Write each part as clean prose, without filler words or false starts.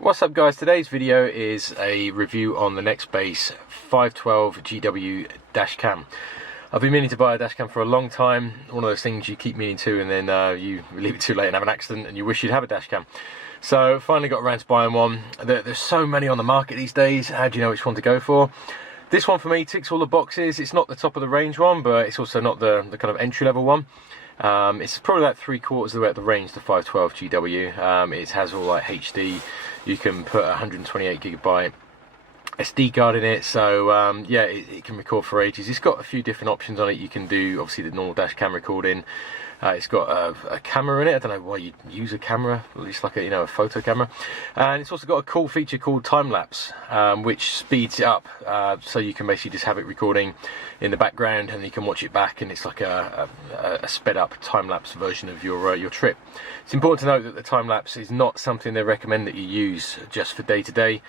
What's up guys, today's video is a review on the Nextbase 512GW dashcam. I've been meaning to buy a dashcam for a long time, one of those things you keep meaning to and then you leave it too late and have an accident and you wish you'd have a dashcam. So finally got around to buying one. There's so many on the market these days, how do you know which one to go for? This one for me ticks all the boxes. It's not the top of the range one, but it's also not the kind of entry level one. It's probably about 3/4 of the way up the range, the 512GW. It has all like HD. You can put a 128GB SD card in it, so yeah, it can record for ages. It's got a few different options on it. You can do obviously the normal dash cam recording. It's got a camera in it. I don't know why you'd use a camera, at least like a photo camera. And it's also got a cool feature called Time-Lapse, which speeds it up, so you can basically just have it recording in the background and you can watch it back, and it's like a sped up time-lapse version of your trip. It's important to note that the time-lapse is not something they recommend that you use just for day-to-day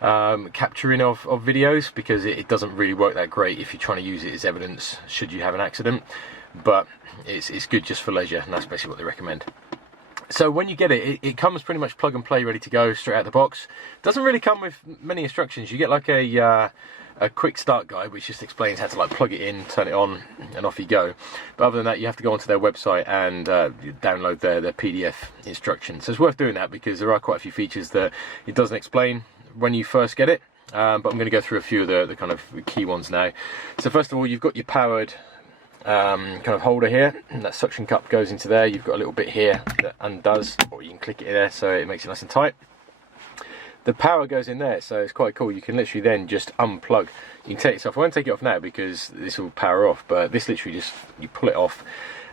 capturing of videos, because it doesn't really work that great if you're trying to use it as evidence should you have an accident. But it's good just for leisure, and that's basically what they recommend. So when you get it, it comes pretty much plug and play, ready to go straight out of the box. Doesn't really come with many instructions. You get like a quick start guide which just explains how to like plug it in, turn it on, and off you go. But other than that, you have to go onto their website and download their PDF instructions. So it's worth doing that because there are quite a few features that it doesn't explain when you first get it. But I'm going to go through a few of the kind of key ones now. So first of all, you've got your powered kind of holder here, and that suction cup goes into there. You've got a little bit here that undoes, or you can click it in there so it makes it nice and tight. The power goes in there, so it's quite cool. You can literally then just unplug. You can take it off. I won't take it off now because this will power off, but this literally just, you pull it off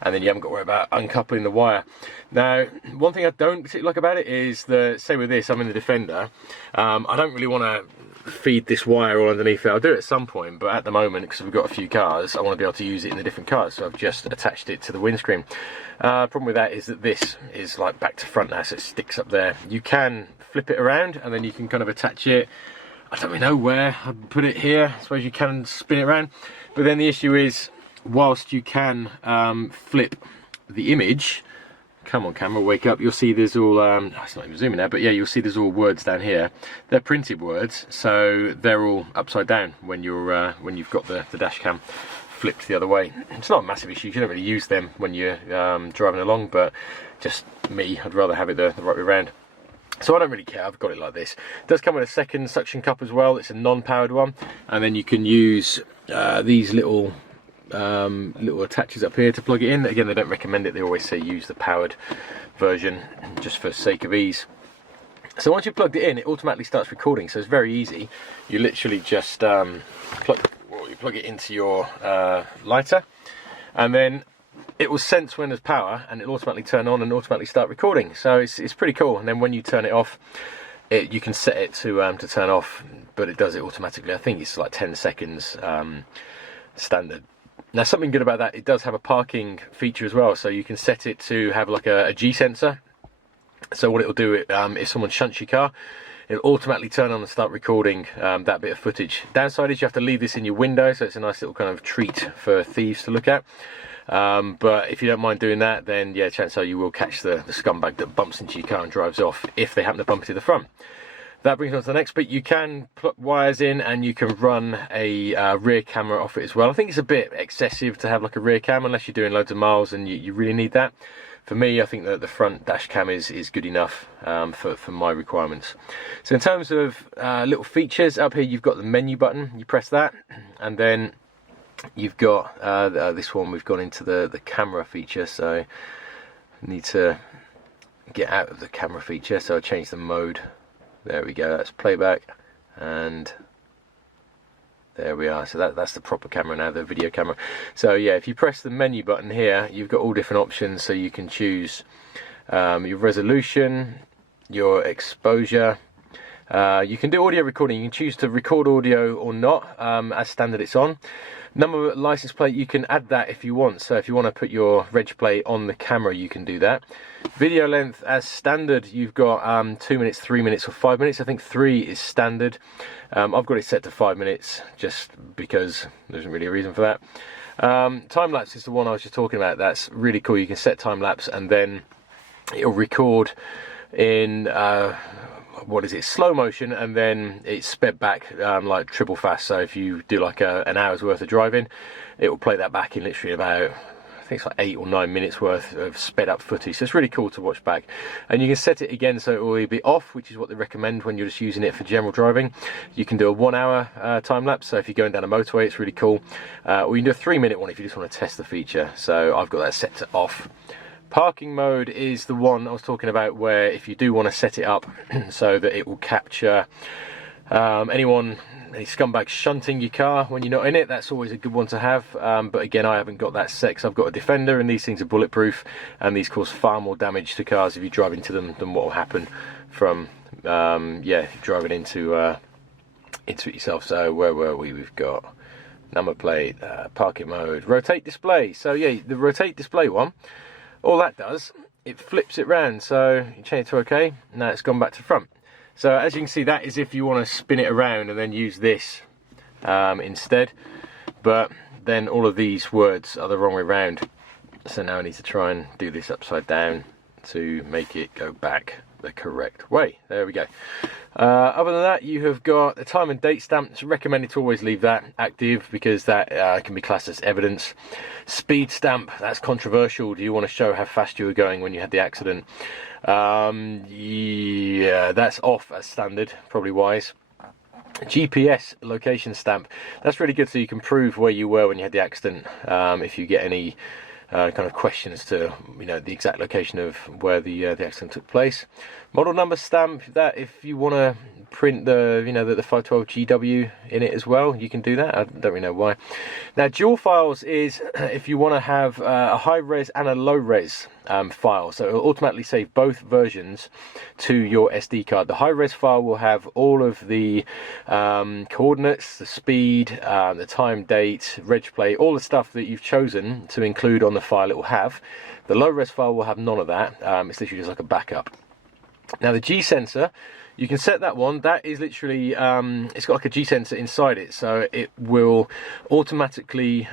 and then you haven't got to worry about uncoupling the wire. Now, one thing I don't particularly like about it is that, say with this, I'm in the Defender, I don't really want to feed this wire all underneath it. I'll do it at some point, but at the moment, because we've got a few cars, I want to be able to use it in the different cars, so I've just attached it to the windscreen. Problem with that is that this is like back to front now, so it sticks up there. You can flip it around and then you can kind of attach it, I don't really know where I'd put it here. I suppose you can spin it around, but then the issue is, whilst you can flip the image, come on camera, wake up, you'll see there's all, it's not even zooming now, but yeah, you'll see there's all words down here. They're printed words, so they're all upside down when you're when you've got the dash cam flipped the other way. It's not a massive issue, you don't really use them when you're driving along, but just me, I'd rather have it the right way around. So I don't really care, I've got it like this. It does come with a second suction cup as well. It's a non-powered one, and then you can use these little attachers up here to plug it in. Again, they don't recommend it. They always say use the powered version just for sake of ease. So once you've plugged it in, it automatically starts recording, so it's very easy. You literally just plug it into your lighter, and then it will sense when there's power and it'll automatically turn on and automatically start recording. So it's pretty cool. And then when you turn it off, you can set it to turn off, but it does it automatically. I think it's like 10 seconds standard. Now, something good about that, it does have a parking feature as well, so you can set it to have like a G sensor. So what it'll do, if someone shunts your car, it'll automatically turn on and start recording that bit of footage. Downside is you have to leave this in your window, so it's a nice little kind of treat for thieves to look at. But if you don't mind doing that, then yeah, chances are you will catch the scumbag that bumps into your car and drives off, if they happen to bump into the front. That brings us on to the next bit. You can plug wires in and you can run a rear camera off it as well. I think it's a bit excessive to have like a rear cam unless you're doing loads of miles and you really need that. For me, I think that the front dash cam is good enough for my requirements. So in terms of little features, up here you've got the menu button. You press that, and then you've got this one. We've gone into the camera feature, so I need to get out of the camera feature, so I change the mode. There we go, that's playback, and there we are. So that's the proper camera now, the video camera. So yeah, if you press the menu button here, you've got all different options. So you can choose your resolution, your exposure. You can do audio recording. You can choose to record audio or not. As standard, it's on. Number license plate, you can add that if you want. So if you want to put your reg plate on the camera, you can do that. Video length, as standard, you've got 2 minutes, 3 minutes, or 5 minutes. I think 3 is standard. I've got it set to 5 minutes just because there isn't really a reason for that. Time-lapse is the one I was just talking about. That's really cool. You can set time-lapse and then it'll record in what is it, slow motion, and then it's sped back like triple fast. So if you do like an hour's worth of driving, it will play that back in literally about, I think it's like 8 or 9 minutes worth of sped up footage. So it's really cool to watch back. And you can set it again so it will be off, which is what they recommend when you're just using it for general driving. You can do a 1 hour time lapse, so if you're going down a motorway, it's really cool. Or you can do a 3-minute one if you just want to test the feature. So I've got that set to off. Parking mode is the one I was talking about, where if you do want to set it up so that it will capture any scumbags shunting your car when you're not in it, that's always a good one to have. But again, I haven't got that set 'cause I've got a Defender, and these things are bulletproof, and these cause far more damage to cars if you drive into them than what will happen from if you're driving into it yourself. So where were we? We've got number plate, parking mode, rotate display. So yeah, the rotate display one, all that does, it flips it round. So you change it to OK, now it's gone back to front. So as you can see, that is if you want to spin it around and then use this instead. But then all of these words are the wrong way round. So now I need to try and do this upside down to make it go back the correct way. There we go. Other than that, you have got a time and date stamp. It's recommended to always leave that active because that can be classed as evidence. Speed stamp, that's controversial. Do you want to show how fast you were going when you had the accident? Yeah, that's off as standard, probably wise. GPS location stamp, that's really good so you can prove where you were when you had the accident. If you get any kind of question as to the exact location of where the accident took place. Model number stamp, that if you want to print the the 512GW in it as well, you can do that. I don't really know why. Now dual files is if you want to have a high res and a low res file, so it will automatically save both versions to your SD card. The high res file will have all of the coordinates, the speed, the time, date, reg plate, all the stuff that you've chosen to include on the file it will have. The low res file will have none of that. It's literally just like a backup. Now the G sensor, you can set that one. That is literally, it's got like a G sensor inside it, so it will automatically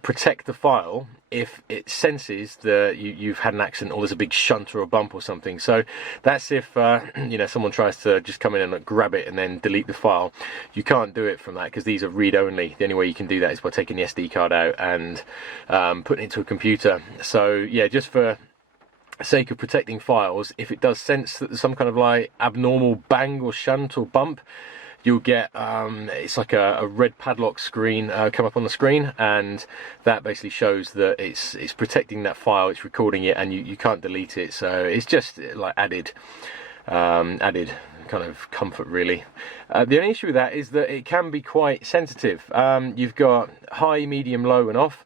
protect the file if it senses that you've had an accident or there's a big shunt or a bump or something. So that's if someone tries to just come in and grab it and then delete the file. You can't do it from that because these are read only. The only way you can do that is by taking the SD card out and putting it into a computer. So yeah, just for sake of protecting files, if it does sense that there's some kind of like abnormal bang or shunt or bump, you'll get it's like a red padlock screen come up on the screen, and that basically shows that it's protecting that file, it's recording it, and you can't delete it. So it's just like added kind of comfort really. The only issue with that is that it can be quite sensitive. You've got high, medium, low and off.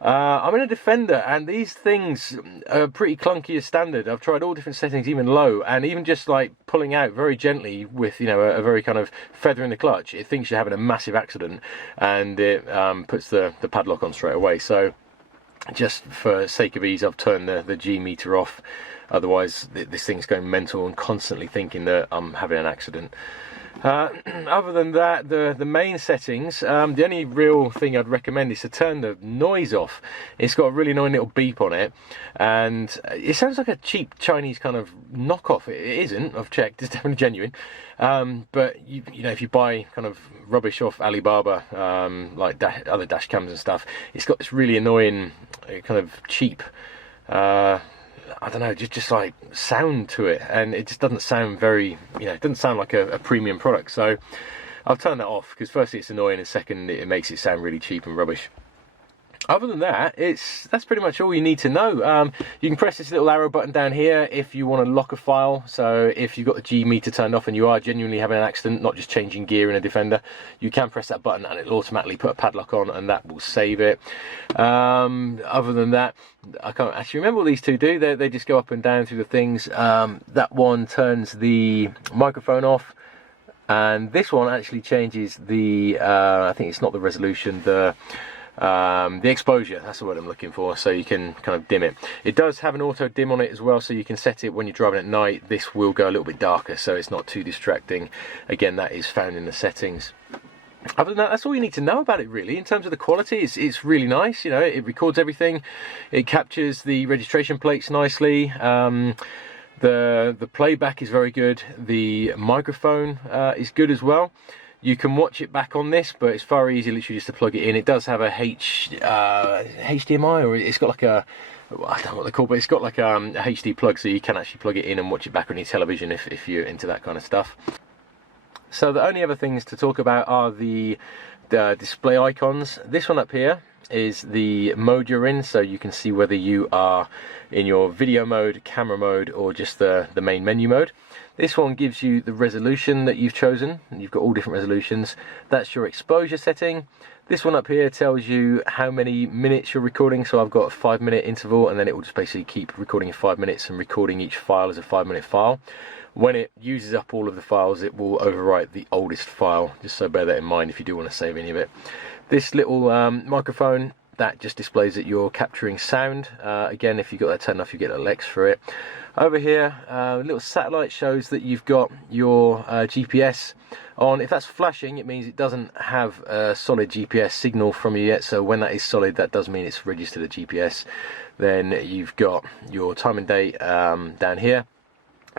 I'm in a Defender, and these things are pretty clunky as standard. I've tried all different settings, even low, and even just like pulling out very gently with a very kind of feather in the clutch, it thinks you're having a massive accident, and it puts the padlock on straight away. So just for sake of ease, I've turned the G meter off. Otherwise this thing's going mental and constantly thinking that I'm having an accident. Other than that, the main settings, the only real thing I'd recommend is to turn the noise off. It's got a really annoying little beep on it, and it sounds like a cheap Chinese kind of knockoff. It isn't, I've checked, it's definitely genuine. But if you buy kind of rubbish off Alibaba, like other dash cams and stuff, it's got this really annoying kind of cheap I don't know, just like sound to it, and it just doesn't sound very, it doesn't sound like a premium product. So I've turned that off because firstly it's annoying, and second it makes it sound really cheap and rubbish. Other than that, that's pretty much all you need to know. You can press this little arrow button down here if you want to lock a file. So if you've got the G meter turned off and you are genuinely having an accident, not just changing gear in a Defender, you can press that button and it'll automatically put a padlock on, and that will save it. Other than that, I can't actually remember what these two do. They just go up and down through the things. That one turns the microphone off, and this one actually changes the I think it's not the resolution, the exposure, that's the word I'm looking for, so you can kind of dim it. It does have an auto dim on it as well, so you can set it when you're driving at night. This will go a little bit darker, so it's not too distracting. Again, that is found in the settings. Other than that, that's all you need to know about it really. In terms of the quality, it's really nice. It records everything, it captures the registration plates nicely. The playback is very good. The microphone is good as well. You can watch it back on this, but it's far easier literally just to plug it in. It does have a HDMI, or it's got like a, I don't know what they're called, but it's got like a HD plug, so you can actually plug it in and watch it back on your television if you're into that kind of stuff. So the only other things to talk about are the display icons. This one up here is the mode you're in, so you can see whether you are in your video mode, camera mode, or just the main menu mode. This one gives you the resolution that you've chosen. You've got all different resolutions. That's your exposure setting. This one up here tells you how many minutes you're recording. So I've got a 5-minute interval, and then it will just basically keep recording in 5 minutes and recording each file as a 5-minute file. When it uses up all of the files, it will overwrite the oldest file, just so bear that in mind if you do want to save any of it. This little microphone, that just displays that you're capturing sound. Again, if you've got that turned off, you get a Lex for it. Over here, a little satellite shows that you've got your GPS on. If that's flashing, it means it doesn't have a solid GPS signal from you yet. So when that is solid, that does mean it's registered a GPS. Then you've got your time and date down here.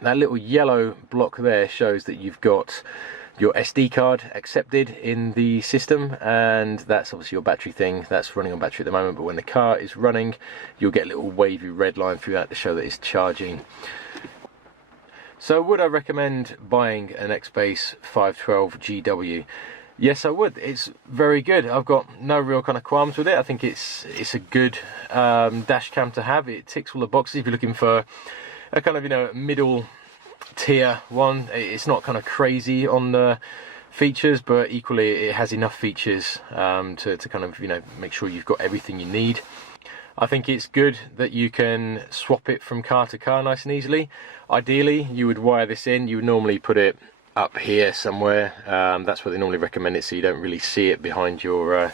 That little yellow block there shows that you've got your SD card accepted in the system, and that's obviously your battery thing. That's running on battery at the moment, but when the car is running, you'll get a little wavy red line through that to show that it's charging. So would I recommend buying an Nextbase 512GW? Yes, I would. It's very good. I've got no real kind of qualms with it. I think it's a good dash cam to have. It ticks all the boxes if you're looking for a kind of, you know, middle tier one. It's not kind of crazy on the features, but equally it has enough features to kind of, you know, make sure you've got everything you need. I think it's good that you can swap it from car to car nice and easily. Ideally, you would wire this in. You would normally put it up here somewhere. That's where they normally recommend it, so you don't really see it behind your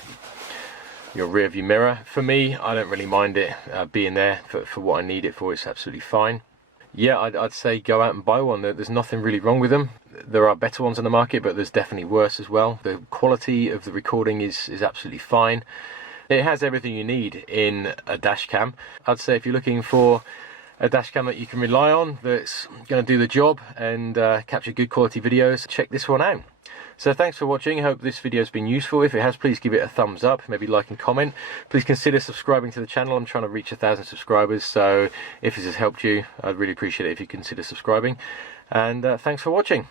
rear view mirror. For me, I don't really mind it being there for what I need it for. It's absolutely fine. Yeah, I'd say go out and buy one. There's nothing really wrong with them. There are better ones on the market, but there's definitely worse as well. The quality of the recording is absolutely fine. It has everything you need in a dash cam. I'd say if you're looking for a dash cam that you can rely on, that's going to do the job and capture good quality videos, check this one out. So thanks for watching. I hope this video has been useful. If it has, please give it a thumbs up, maybe like and comment. Please consider subscribing to the channel. I'm trying to reach 1,000 subscribers, so if this has helped you, I'd really appreciate it if you consider subscribing. And thanks for watching.